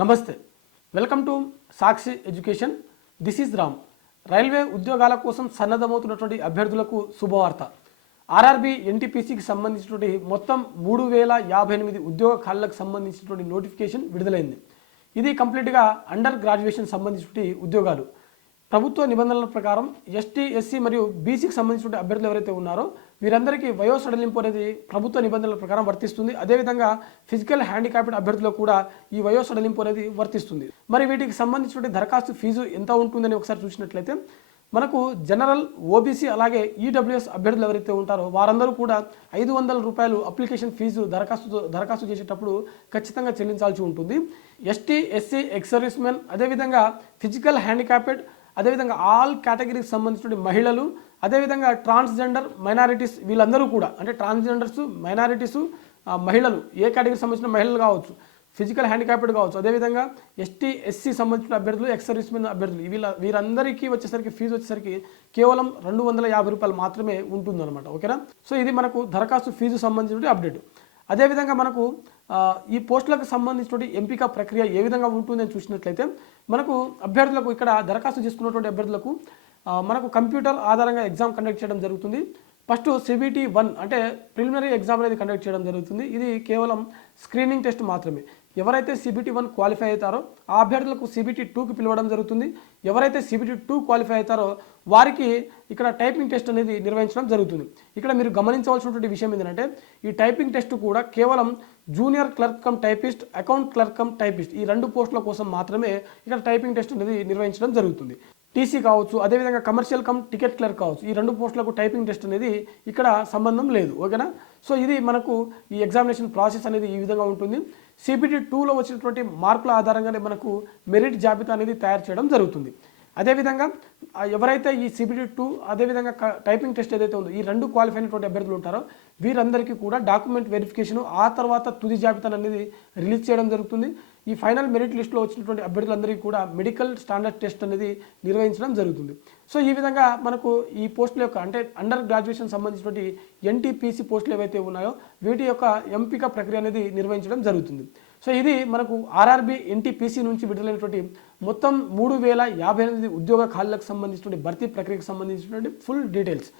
నమస్తే, welcome to Sakshi education. This is Ram. Railway ఉద్యోగాల కోసం సన్నద్ధమవుతున్నటువంటి అభ్యర్థులకు శుభవార్త. ఆర్ఆర్బీ ఎన్టీపీసీకి సంబంధించినటువంటి మొత్తం 3058 ఉద్యోగ ఖాళీలకు సంబంధించినటువంటి నోటిఫికేషన్ విడుదలైంది. ఇది కంప్లీట్గా అండర్ గ్రాడ్యుయేషన్ సంబంధించినటువంటి ఉద్యోగాలు. ప్రభుత్వ నిబంధనల ప్రకారం ఎస్టీ, ఎస్సీ మరియు బీసీకి సంబంధించిన అభ్యర్థులు ఎవరైతే ఉన్నారో వీరందరికీ వయో సడలింపు అనేది ప్రభుత్వ నిబంధనల ప్రకారం వర్తిస్తుంది. అదేవిధంగా ఫిజికల్ హ్యాండిక్యాప్డ్ అభ్యర్థులకు కూడా ఈ వయో సడలింపు అనేది వర్తిస్తుంది. మరి వీటికి సంబంధించిన దరఖాస్తు ఫీజు ఎంత ఉంటుందని ఒకసారి చూసినట్లయితే మనకు జనరల్, ఓబీసీ అలాగే ఈడబ్ల్యూఎస్ అభ్యర్థులు ఎవరైతే ఉంటారో వారందరూ కూడా 500 రూపాయలు అప్లికేషన్ ఫీజు దరఖాస్తు చేసేటప్పుడు ఖచ్చితంగా చెల్లించాల్సి ఉంటుంది. ST, SC, ex service men, అదేవిధంగా ఫిజికల్ హ్యాండిక్యాప్డ్, అదేవిధంగా ఆల్ కేటగిరీకి సంబంధించిన మహిళలు, అదేవిధంగా ట్రాన్స్జెండర్ మైనారిటీస్ వీళ్ళందరూ కూడా, అంటే ట్రాన్స్జెండర్స్, మైనారిటీసు, మహిళలు, ఏ కేటగిరీకి సంబంధించిన మహిళలు కావచ్చు, ఫిజికల్ హ్యాండిక్యాప్డ్ కావచ్చు, అదేవిధంగా ఎస్టీ, ఎస్సీ సంబంధించిన అభ్యర్థులు, ఎక్స్ సర్వీస్ మెన్ అభ్యర్థులు వీరందరికీ వచ్చేసరికి ఫీజు వచ్చేసరికి కేవలం 250 రూపాయలు మాత్రమే ఉంటుందన్నమాట. ఓకేనా? సో ఇది మనకు దరఖాస్తు ఫీజు సంబంధించిన అప్డేట్. అదేవిధంగా మనకు ఈ పోస్టులకు సంబంధించినటువంటి ఎంపిక ప్రక్రియ ఏ విధంగా ఉంటుందని చూసినట్లయితే మనకు అభ్యర్థులకు ఇక్కడ దరఖాస్తు చేసుకున్నటువంటి అభ్యర్థులకు మనకు కంప్యూటర్ ఆధారంగా ఎగ్జామ్ కండక్ట్ చేయడం జరుగుతుంది. ఫస్ట్ CBT 1 అంటే ప్రిలిమినరీ ఎగ్జామ్ అనేది కండక్ట్ చేయడం జరుగుతుంది. ఇది కేవలం స్క్రీనింగ్ టెస్ట్ మాత్రమే. ఎవరైతే CBT 1 క్వాలిఫై అవుతారో ఆ అభ్యర్థులకు CBT 2కి పిలవడం జరుగుతుంది. ఎవరైతే CBT 2 క్వాలిఫై అవుతారో వారికి ఇక్కడ టైపింగ్ టెస్ట్ అనేది నిర్వహించడం జరుగుతుంది. ఇక్కడ మీరు గమనించవలసినటువంటి విషయం ఏంటంటే ఈ టైపింగ్ టెస్ట్ కూడా కేవలం junior clerk cum typist, account clerk cum typist ఈ 2 పోస్టుల కోసం మాత్రమే ఇక్కడ టైపింగ్ టెస్ట్ అనేది నిర్వహించడం జరుగుతుంది. టీసీ కావచ్చు, అదేవిధంగా కమర్షియల్ కమ్ టికెట్ క్లర్క్ కావచ్చు, ఈ 2 పోస్టులకు టైపింగ్ టెస్ట్ అనేది ఇక్కడ సంబంధం లేదు. ఓకేనా? సో ఇది మనకు ఈ ఎగ్జామినేషన్ ప్రాసెస్ అనేది ఈ విధంగా ఉంటుంది. CBT 2లో వచ్చినటువంటి మార్కుల ఆధారంగానే మనకు మెరిట్ జాబితా అనేది తయారు చేయడం జరుగుతుంది. అదేవిధంగా ఎవరైతే ఈ CBT 2 అదేవిధంగా టైపింగ్ టెస్ట్ ఏదైతే ఉందో ఈ 2 క్వాలిఫై అయినటువంటి అభ్యర్థులు ఉంటారో వీరందరికీ కూడా డాక్యుమెంట్ వెరిఫికేషన్, ఆ తర్వాత తుది జాబితాను అనేది రిలీజ్ చేయడం జరుగుతుంది. ఈ ఫైనల్ మెరిట్ లిస్ట్లో వచ్చినటువంటి అభ్యర్థులందరికీ కూడా మెడికల్ స్టాండర్డ్ టెస్ట్ అనేది నిర్వహించడం జరుగుతుంది. సో ఈ విధంగా మనకు ఈ పోస్టుల యొక్క అంటే అండర్ గ్రాడ్యుయేషన్ సంబంధించినటువంటి NTPC పోస్టులు ఏవైతే ఉన్నాయో వీటి యొక్క ఎంపిక ప్రక్రియ అనేది నిర్వహించడం జరుగుతుంది. సో ఇది మనకు ఆర్ఆర్బీ NTPC నుంచి విడుదలైనటువంటి మొత్తం 3058 ఉద్యోగ ఖాళీలకు సంబంధించినటువంటి భర్తీ ప్రక్రియకు సంబంధించినటువంటి ఫుల్ డీటెయిల్స్.